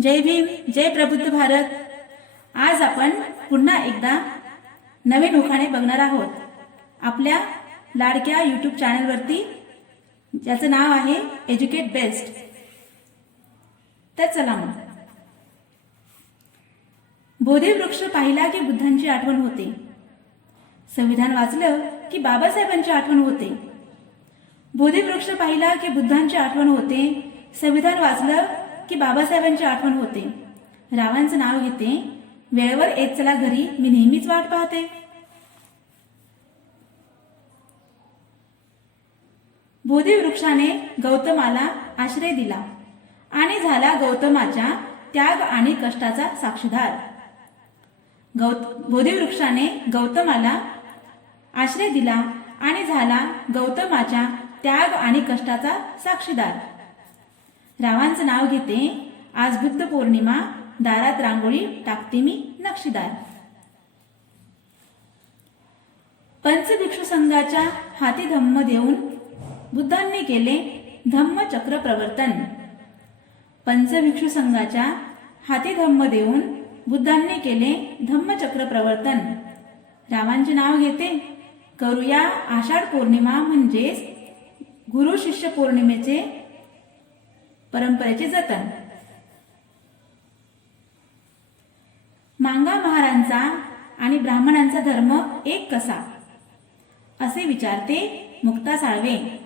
जय भीम जय प्रबुद्ध भारत. आज आपण पुन्हा एकदा नवीन उखाणे बघणार आहोत. आपल्या लाडक्या यूट्यूब चॅनलवरती ज्याचं नाव आहे एज्युकेट बेस्ट तर चला मग. बोधी वृक्ष पाहिला की बुद्धांची आठवण होते. संविधान वाचलं की बाबासाहेबांची आठवण होते. बोधी वृक्ष पाहिला की बुद्धांची आठवण होते. संविधान वाचलं की बाबासाहेबांची आठवण होते. रावांचं नाव घेते वेळेवर येत चला घरी मी नेहमीच वाट पाहते. बोधी वृक्षाने गौतमाला आश्रय दिला. आणि झाला गौतमाच्या त्याग आणि कष्टाचा साक्षीदार. गौत बोधी वृक्षाने गौतमाला आश्रय दिला आणि झाला गौतमाच्या त्याग आणि कष्टाचा साक्षीदार. रावांचं नाव घेते. आज बुद्ध पौर्णिमा. दारात रांगोळी टाकते मी नक्षीदार. पंचभिक्षू संघाच्या हाती धम्म देऊन बुद्धांनी केले धम्मचक्र प्रवर्तन. पंचभिक्षू संघाच्या हाती धम्म देऊन बुद्धांनी केले धम्मचक्र प्रवर्तन. रावांचे नाव घेते. करूया आषाढ पौर्णिमा म्हणजेच गुरु शिष्य पौर्णिमेचे परंपरेचे जतन. मांगा महारांचा आणि ब्राह्मणांचा धर्म एक कसा? असे विचारते मुक्ता साळवे.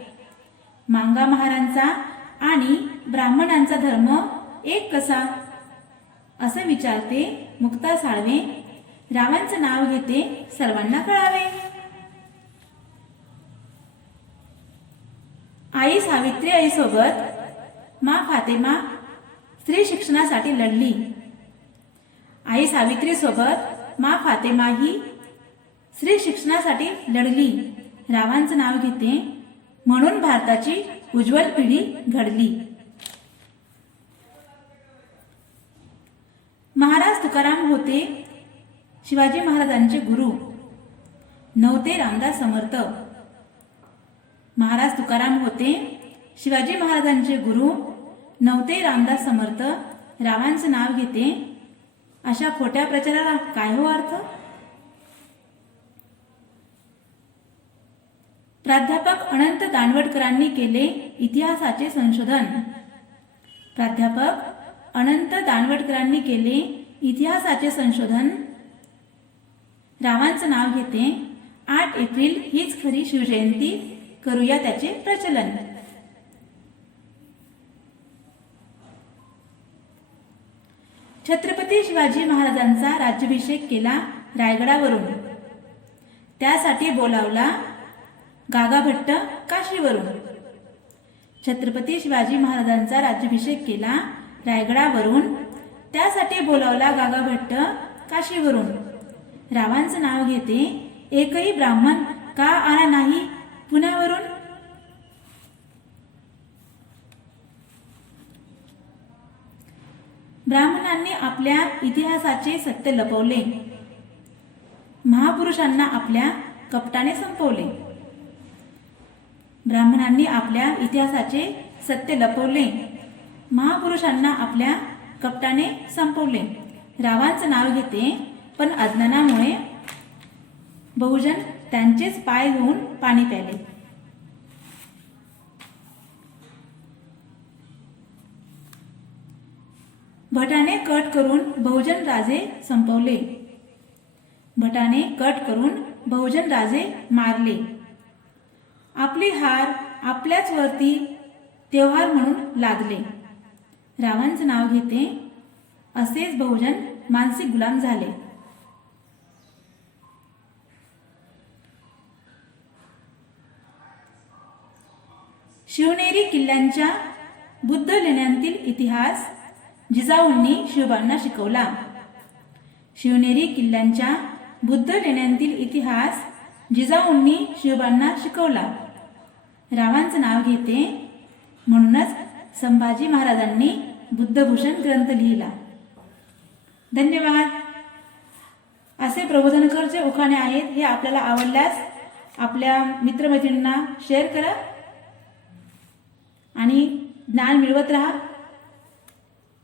मांगा महारांचा आणि ब्राह्मणांचा धर्म एक कसा? असे विचारते मुक्ता साळवे. रावांचं नाव घेते सर्वांना कळावे. आई सावित्री आईसोबत मा फातेमा स्त्री शिक्षणासाठी लढली. आई सावित्री सोबत मा फातेमा ही स्त्री शिक्षणासाठी लढली. रावांचं नाव घेते. म्हणून भारताची उज्ज्वल पिढी घडली. महाराज तुकाराम होते शिवाजी महाराजांचे गुरु. नव्हते रामदास समर्थ. महाराज तुकाराम होते शिवाजी महाराजांचे गुरु नवते रामदास समर्थ रावांचं नाव घेते. अशा खोट्या प्रचाराला काय हो अर्थ? प्राध्यापक अनंत दानवडकरांनी केले इतिहासाचे संशोधन. प्राध्यापक अनंत दानवडकरांनी केले इतिहासाचे संशोधन. रावांचं नाव घेते. आठ एप्रिल हीच खरी शिवजयंती. करूया त्याचे प्रचलन. छत्रपती शिवाजी महाराजांचा राज्याभिषेक केला रायगडावरून. त्यासाठी बोलावला गागाभट्ट काशीवरून. छत्रपती शिवाजी महाराजांचा राज्याभिषेक केला रायगडावरून. त्यासाठी बोलावला गागाभट्ट काशीवरून. रावांचं नाव घेते एकही ब्राह्मण का आला नाही पुण्यावरून? ब्राह्मणांनी आपल्या इतिहासाचे सत्य लपवले. महापुरुषांना आपल्या कपटाने संपवले. ब्राह्मणांनी आपल्या इतिहासाचे सत्य लपवले. महापुरुषांना आपल्या कपटाने संपवले. रावांचं नाव घेते पण अज्ञानामुळे बहुजन त्यांचेच पाय घेऊन पाणी प्याले भटाने कट करून बहुजन राजे संपवले. भटाने कट करून बहुजन राजे मारले. आपली हार आपल्याच वरती त्योहार म्हणून लादले. रावांचं नाव घेते असेच बहुजन मानसिक गुलाम झाले. शिवनेरी किल्ल्यांच्या बुद्ध लेण्यांतील इतिहास जिजाऊंनी शिवबांना शिकवला. शिवनेरी किल्ल्यांच्या बुद्ध लेण्यांतील इतिहास जिजाऊंनी शिवबांना शिकवला. रावांचं नाव घेते. म्हणूनच संभाजी महाराजांनी बुद्धभूषण ग्रंथ लिहिला. धन्यवाद. असे प्रबोधनकर जे उखाणे आहेत हे आपल्याला आवडल्यास आपल्या मित्रमैत्रिणींना शेअर करा आणि ज्ञान मिळवत राहा.